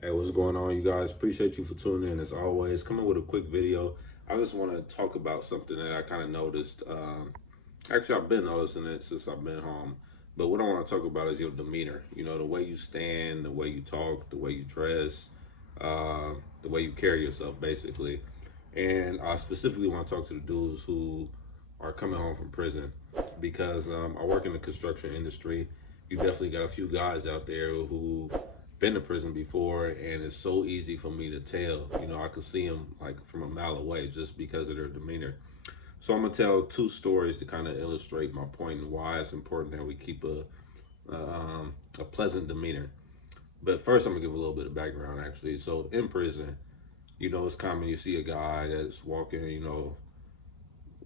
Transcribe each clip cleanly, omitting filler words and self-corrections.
Hey, what's going on, you guys? Appreciate you for tuning in as always. Coming with a quick video. I just want to talk about something that I kind of noticed. Actually, I've been noticing it since I've been home. But what I want to talk about is your demeanor. You know, the way you stand, the way you talk, the way you dress, the way you carry yourself, basically. And I specifically want to talk to the dudes who are coming home from prison because I work in the construction industry. You definitely got a few guys out there who've been to prison before, and it's so easy for me to tell. You know, I could see them like from a mile away just because of their demeanor. So I'm gonna tell two stories to kind of illustrate my point and why it's important that we keep a pleasant demeanor. But first, I'm gonna give a little bit of background actually. So in prison, you know, it's common you see a guy that's walking, you know,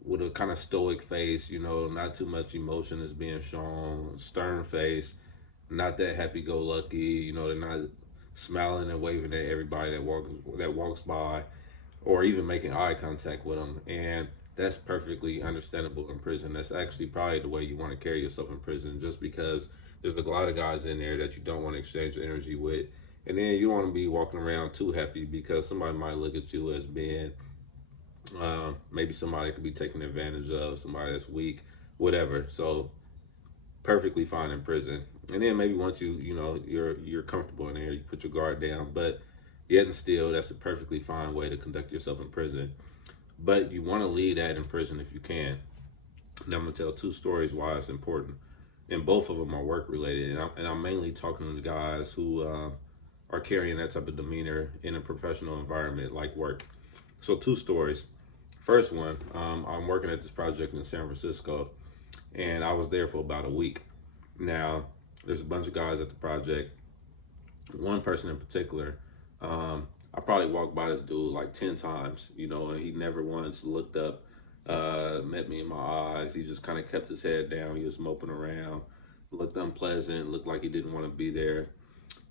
with a kind of stoic face, you know, not too much emotion is being shown, stern face, not that happy go lucky, you know, they're not smiling and waving at everybody that walks by or even making eye contact with them. And that's perfectly understandable in prison. That's actually probably the way you want to carry yourself in prison, just because there's a lot of guys in there that you don't want to exchange energy with. And then you don't want to be walking around too happy because somebody might look at you as being maybe somebody could be taken advantage of, somebody that's weak, whatever. So perfectly fine in prison. And then maybe once you're comfortable in there, you put your guard down. But yet and still, that's a perfectly fine way to conduct yourself in prison. But you want to lead that in prison if you can. Now I'm gonna tell two stories why it's important, and both of them are work related. And I'm mainly talking to the guys who are carrying that type of demeanor in a professional environment like work. So two stories. First one, I'm working at this project in San Francisco, and I was there for about a week. Now, there's a bunch of guys at the project. One person in particular, I probably walked by this dude like 10 times, you know, and he never once looked up, met me in my eyes. He just kind of kept his head down. He was moping around, looked unpleasant, looked like he didn't want to be there.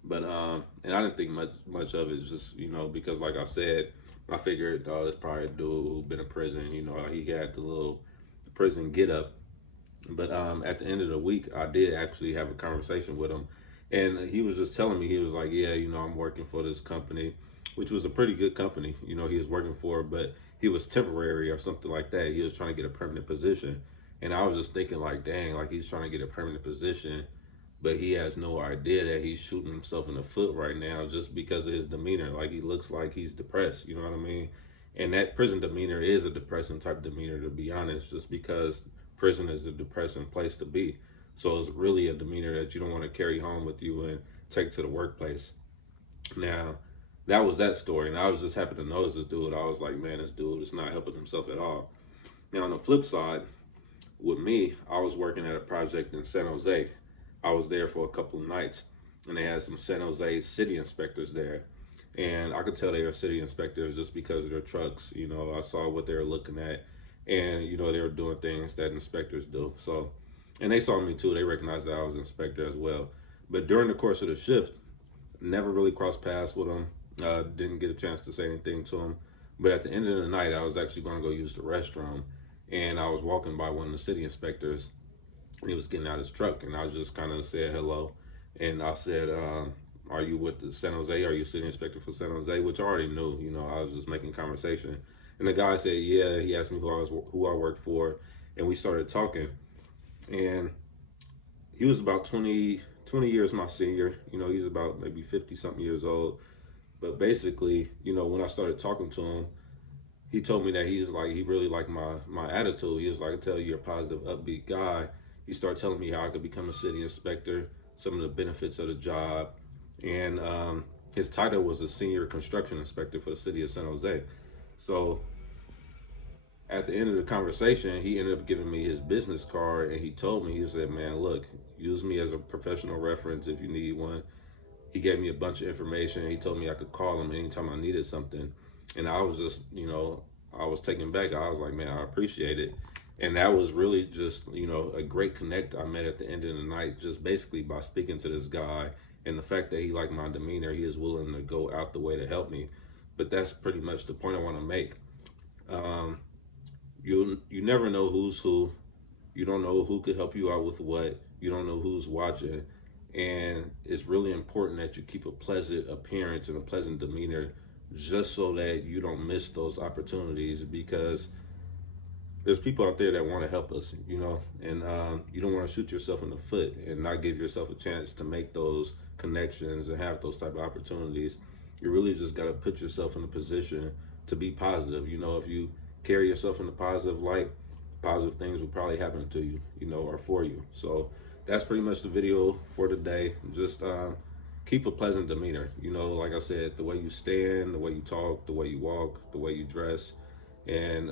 But and I didn't think much of it, just because like I said, I figured, oh, this probably a dude who been in prison. You know, he had the little prison get up. But at the end of the week, I did actually have a conversation with him, and he was just telling me, he was like, yeah, you know, I'm working for this company, which was a pretty good company. You know, he was working for, but he was temporary or something like that. He was trying to get a permanent position, and I was just thinking like, dang, like he's trying to get a permanent position, but he has no idea that he's shooting himself in the foot right now just because of his demeanor. Like he looks like he's depressed, you know what I mean? And that prison demeanor is a depressing type of demeanor, to be honest, just because prison is a depressing place to be. So it's really a demeanor that you don't want to carry home with you and take to the workplace. Now, that was that story. And I was just happy to notice this dude. I was like, man, this dude is not helping himself at all. Now, on the flip side, with me, I was working at a project in San Jose. I was there for a couple of nights, and they had some San Jose city inspectors there. And I could tell they were city inspectors just because of their trucks. You know, I saw what they were looking at, and you know, they were doing things that inspectors do. So, and they saw me too. They recognized that I was an inspector as well. But during the course of the shift, never really crossed paths with them. Didn't get a chance to say anything to them. But at the end of the night, I was actually going to go use the restroom, and I was walking by one of the city inspectors. He was getting out his truck, and I just kind of said hello, and I said, "Are you with the San Jose? Are you city inspector for San Jose?" Which I already knew. You know, I was just making conversation, and the guy said, "Yeah." He asked me who I worked for, and we started talking, and he was about 20 years my senior. You know, he's about maybe 50 something years old. But basically, you know, when I started talking to him, he told me that he really liked my attitude. He was like, I tell you, you're a positive, upbeat guy. He started telling me how I could become a city inspector, some of the benefits of the job, and his title was a senior construction inspector for the city of San Jose. So at the end of the conversation, he ended up giving me his business card, and he told me, he said, "Man, look, use me as a professional reference if you need one." He gave me a bunch of information. He told me I could call him anytime I needed something. And I was just, you know, I was taken back. I was like, man, I appreciate it. And that was really just, you know, a great connect I met at the end of the night, just basically by speaking to this guy. And the fact that he liked my demeanor, he is willing to go out the way to help me. But that's pretty much the point I want to make. Um, you never know who's who. You don't know who could help you out with what. You don't know who's watching. And it's really important that you keep a pleasant appearance and a pleasant demeanor, just so that you don't miss those opportunities, because there's people out there that want to help us, and you don't want to shoot yourself in the foot and not give yourself a chance to make those connections and have those type of opportunities. You really just got to put yourself in a position to be positive. If you carry yourself in a positive light, positive things will probably happen to you, or for you. So that's pretty much the video for today. Just keep a pleasant demeanor. Like I said, the way you stand, the way you talk, the way you walk, the way you dress, and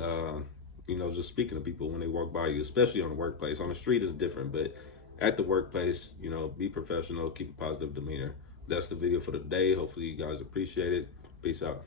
just speaking to people when they walk by you, especially on the workplace. On the street is different, but at the workplace, be professional, keep a positive demeanor. That's the video for the day. Hopefully you guys appreciate it. Peace out.